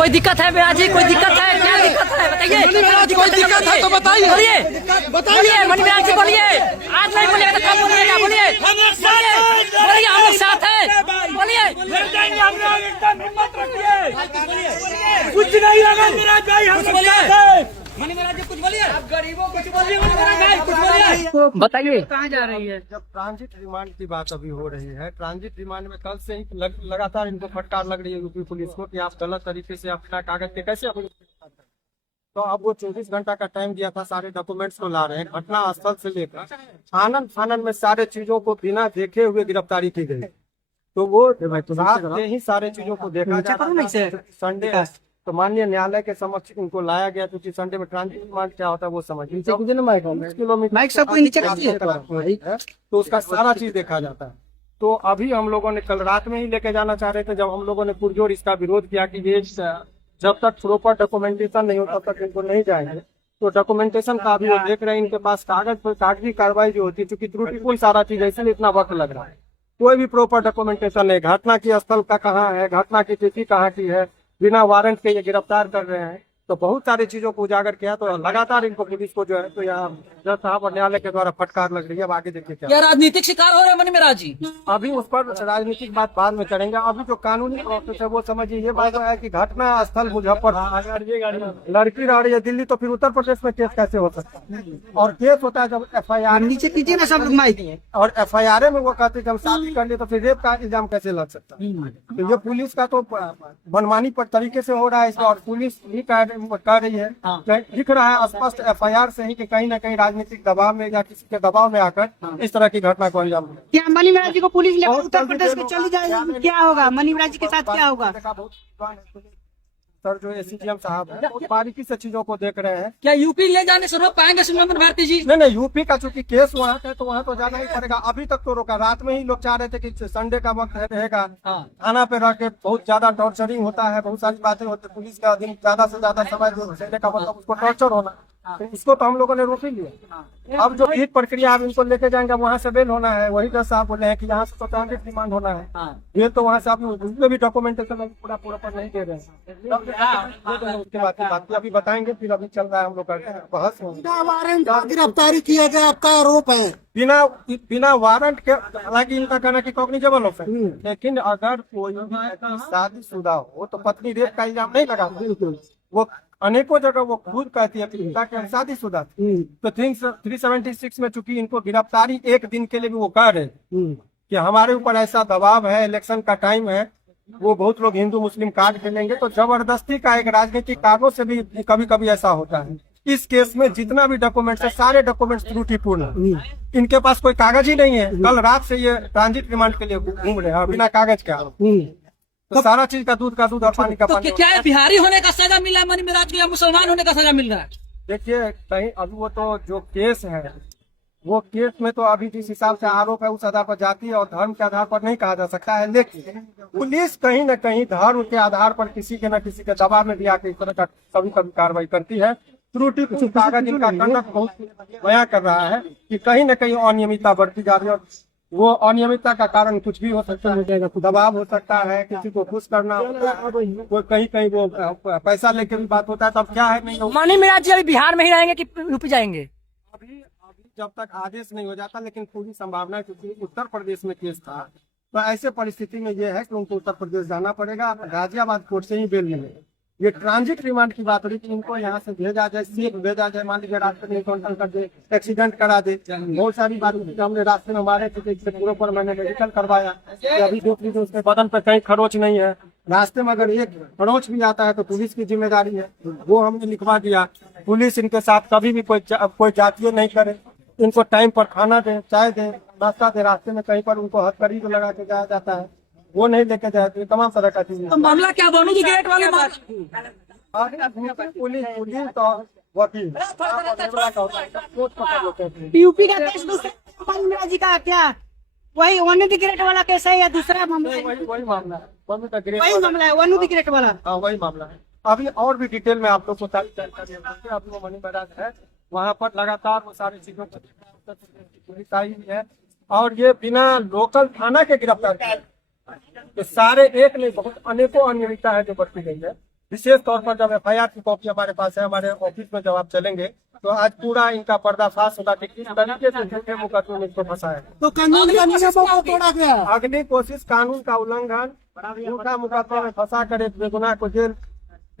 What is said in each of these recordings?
कोई दिक्कत है मेरा जी? कोई दिक्कत है? क्या दिक्कत है बताइए? कोई दिक्कत है तो बताइए। बोलिए मनी महाराज जी बोलिए। आज नहीं बोलिएगा तो कब बोलिएगा? बोलिए बोलिए हम लोग साथ हैं। बोलिए कुछ नहीं होगा महाराज भाई, हम लोग साथ हैं। मनी महाराज जी कुछ बोलिए। आप गरीबों कुछ बोलिए मनी महाराज भाई, कुछ बोलिए। बताइए कहाँ जा रही है? जब ट्रांजिट रिमांड की बात अभी हो रही है, ट्रांजिट रिमांड में कल से ही लगातार इनको फटकार लग रही है यूपी पुलिस को कि आप गलत तरीके से अपना कागज के कैसे अपने। तो अब वो 24 घंटा का टाइम दिया था, सारे डॉक्यूमेंट्स को ला रहे हैं। घटना स्थल से लेकर आनंद फानन में सारे चीजों को बिना देखे हुए गिरफ्तारी की गई। तो वो रात से ही सारे चीजों को देखा जा रहा है। संडे तो माननीय न्यायालय के समक्ष इनको लाया गया, क्योंकि संडे में ट्रांजिट रिमांड क्या होता है वो समझिए। तो उसका सारा चीज देखा जाता है। तो अभी हम लोगों ने कल रात में ही लेके जाना चाह रहे थे, जब हम लोगों ने पुरजोर इसका विरोध किया कि ये जब तक प्रॉपर डॉक्यूमेंटेशन नहीं होता तब तक इनको नहीं जाएंगे। तो डॉक्यूमेंटेशन का अभी वो देख रहे हैं, इनके पास कागजी कार्रवाई जो होती है, क्योंकि त्रुटिपूर्ण सारा चीज है, इसलिए इतना वक्त लग रहा है। कोई भी प्रॉपर डॉक्यूमेंटेशन नहीं, घटना की स्थल का कहाँ है, घटना की तिथि कहाँ की है, बिना वारंट के ये गिरफ्तार कर रहे हैं। तो बहुत सारी चीजों को उजागर किया। तो लगातार इनको पुलिस को जो है तो यहाँ जज साहब और न्यायालय के द्वारा फटकार लग रही है। अब आगे देखिए क्या राजनीतिक शिकार हो रहे हैं मनी महाराज जी। अभी उस पर राजनीतिक बात बाद में करेंगे। अभी जो कानूनी प्रोसेस है वो समझिए। ये बात है कि घटना स्थल मुजफ्फरपुर, लड़की रह रही है दिल्ली, तो फिर उत्तर प्रदेश में केस कैसे हो सकता है? और केस होता है जब FIR नीचे कीजिए ना सब लोग माइक। और FIR में वो कहते हैं कि हम शादी कर लिए, तो फिर रेप का इल्जाम कैसे लग सकता है? तो ये पुलिस का तो मनमानी पर तरीके से हो रहा है इसमें। और पुलिस ही कह रही है, दिख रहा है स्पष्ट FIR से ही कि कहीं ना कहीं राजनीतिक दबाव में या किसी के दबाव में आकर इस तरह की घटना को अंजाम दिया। क्या मनी महाराज जी को पुलिस लेकर उत्तर प्रदेश में चली जाएगी? क्या होगा मनी महाराज जी के साथ? क्या होगा सर? जो SCGM साहब है बहुत बारीकी से चीजों को देख रहे हैं। क्या यूपी ले जाने से रोक पाएंगे सुमन भारती जी? नहीं, यूपी का चूंकि केस वहाँ है तो वहाँ तो जाना ही पड़ेगा। अभी तक तो रोका। रात में ही लोग चाह रहे थे कि संडे का वक्त रहेगा, थाना पे रह के बहुत ज्यादा टॉर्चरिंग होता है, बहुत सारी बातें होती है। पुलिस का दिन ज्यादा से ज्यादा समय जो संडे का मतलब उसको टॉर्चर होना, तो इसको तो हम लोगों ने रोक ही लिया। अब जो ईद प्रक्रिया आप इनको लेके जाएंगे, वहाँ से बेल होना है। वही जज साहब बोले हैं कि यहाँ से तो ट्रांजिट रिमांड होना है। ये तो वहाँ से आप उसमें भी डॉक्यूमेंटेशन पूरा पर नहीं दे रहे हैं। उसके बाद की बात अभी बताएंगे। फिर अभी चल रहा है हम लोग का बहस। गिरफ्तारी किया गया आपका आरोप है बिना वारंट के। हालांकि इनका कहना कि कॉग्निजेबल ऑफेंस, लेकिन अगर कोई शादीशुदा हो तो पत्नी रेप का इल्जाम नहीं लगाता। वो अनेकों जगह वो खुद कहती है कि शादीशुदा थी। तो 376 में चूंकि इनको गिरफ्तारी एक दिन के लिए भी वो कह रहे कि हमारे ऊपर ऐसा दबाव है, इलेक्शन का टाइम है, वो बहुत लोग हिंदू मुस्लिम कार्ड खेलेंगे। तो जबरदस्ती का एक राजनीतिक कारणों से भी कभी कभी ऐसा होता है। इस केस में जितना भी डॉक्यूमेंट्स है, सारे डॉक्यूमेंट्स त्रुटिपूर्ण है। इनके पास कोई कागज ही नहीं है। कल रात से ये ट्रांजिट रिमांड के लिए घूम रहे हैं बिना कागज के। तो सारा चीज का दूध और पानी का पानी। तो क्या है, बिहारी होने का सजा मिला मनी महाराज को या मुसलमान होने का सजा मिल रहा है? देखिए कहीं अभी वो तो जो केस है, वो केस में तो अभी जिस हिसाब से आरोप है उस आधार पर जाति और धर्म के आधार पर नहीं कहा जा सकता है। लेकिन पुलिस कहीं न कहीं धर्म के आधार पर किसी के न किसी के दबाव में भी आकर इस तरह का कभी कभी कार्रवाई करती है। त्रुटि कागज इनका कंडक्ट बहुत बयां कर रहा है कि कहीं न कहीं अनियमितता बढ़ती जा रही है। और वो अनियमितता का कारण कुछ भी हो सकता है, दबाव हो सकता है, किसी को खुश करना होता है, वो कहीं वो पैसा लेके भी बात होता है। तब क्या है, नहीं मनी महाराज जी अभी बिहार में ही रहेंगे कि यूपी जाएंगे? अभी जब तक आदेश नहीं हो जाता, लेकिन पूरी संभावना है, क्योंकि उत्तर प्रदेश में केस था। तो ऐसे परिस्थिति में ये है कि उनको उत्तर प्रदेश जाना पड़ेगा। गाजियाबाद कोर्ट से ही बेल मिलेगी। ये ट्रांजिट रिमांड की बात हो रही थी, इनको यहाँ से भेजा जाए, सेफ भेजा जाए। मान लीजिए रास्ते में एनकाउंटर कर दे, एक्सीडेंट करा दे, बहुत सारी बातें हमने रास्ते में मारे थे, इससे पूरे पर मैंने मेडिकल करवाया। अभी दूसरी जो उसके बदन पर कहीं खरोच नहीं है। रास्ते में अगर एक खरोच भी आता है तो पुलिस की जिम्मेदारी है, वो हमने लिखवा दिया। पुलिस इनके साथ कभी भी कोई जातीय नहीं करे। इनको टाइम पर खाना दे, चाय दे, नाश्ता दे। रास्ते में कहीं पर उनको हथकड़ी लगा के जाया जाता है, वो नहीं लेके जाते। तमाम तरह का चीज। तो मामला क्या बनू की गेट वाले पुलिस तो वकील यूपी का केस दूसरा मनी महाराज जी का क्या वही वन द ग्रेट वाला केस है या दूसरा मामला है? वही मामला है, वही मामला है वन द ग्रेट वाला। हाँ वही मामला है। अभी और भी डिटेल में आप लोग को सारी जानकारी है। अभी वो मनी महाराज है वहाँ पर लगातार वो सारी चीजों को पुलिस आई हुई है। और ये बिना लोकल थाना के गिरफ्तार किए। तो सारे एक नहीं, बहुत अनेकों अनियमितता है जो बढ़ती गई है। विशेष तौर पर जब FIR की कॉपी हमारे पास है, हमारे ऑफिस में जब आप चलेंगे तो आज पूरा इनका पर्दाफाश होगा कि किस तरीके से झूठे मुकदमे में इसको फंसाया है। तो कानून का नियमों को तोड़ा गया। अगली कोशिश कानून का उल्लंघन, झूठा मुकदमा में फंसा कर एक बेगुनाह को जेल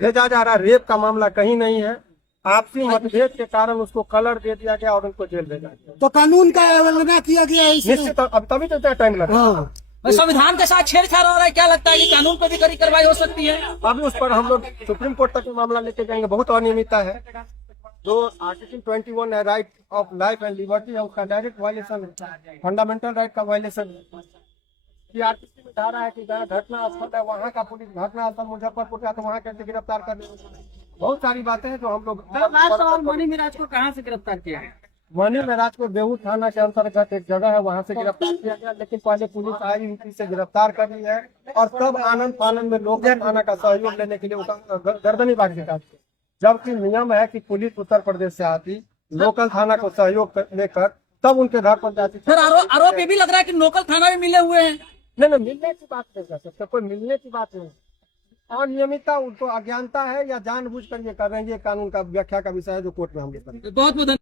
भेजा जा रहा। रेप का मामला कहीं नहीं है, आपसी मतभेद के कारण उसको कलर दे दिया गया और उनको जेल भेजा गया। तो कानून का अवहेलना किया गया है इसमें। निश्चित अब तभी तो इतना टाइम लगा। हाँ। संविधान के साथ छेड़छाड़ हो रहा है, क्या लगता है कि कानून पर भी कड़ी कार्रवाई हो सकती है? अभी उस पर हम लोग सुप्रीम कोर्ट तक मामला लेके जाएंगे। बहुत अनियमितता है। जो आर्टिकल 21 है, right of life and liberty है, उसका डायरेक्ट वायलेशन है, फंडामेंटल राइट का वायलेशन है। CRPC में कहा रहा है कि जहाँ घटना स्थल है वहाँ का पुलिस, घटना स्थल मुजफ्फरपुर का, तो वहाँ कैसे गिरफ्तार कर लेंगे। बहुत सारी बातें हैं जो हम लोग। मनी मिराज को कहाँ से गिरफ्तार किया है? मनी महराज को बेहू थाना के अंतर्गत एक जगह है, वहाँ से गिरफ्तार किया गया, लेकिन पहले पुलिस आई, यूपी से गिरफ्तार कर ली है और तब आनंद फानंद में लोकल थाना का सहयोग लेने के लिए उसका गर्दनी बांध के काट दिया। जबकि नियम है कि पुलिस उत्तर प्रदेश से आती, लोकल थाना को सहयोग लेकर तब उनके घर पर जाती। फिर आरोप ये भी लग रहा है कि लोकल थाना भी मिले हुए हैं। नहीं, मिलने की बात नहीं कर सकते, कोई मिलने की बात नहीं। अनियमितता, उनको अज्ञानता है या जानबूझकर ये कर रहे हैं, ये कानून का व्याख्या का विषय है जो कोर्ट में हम लोग करेंगे। बहुत बहुत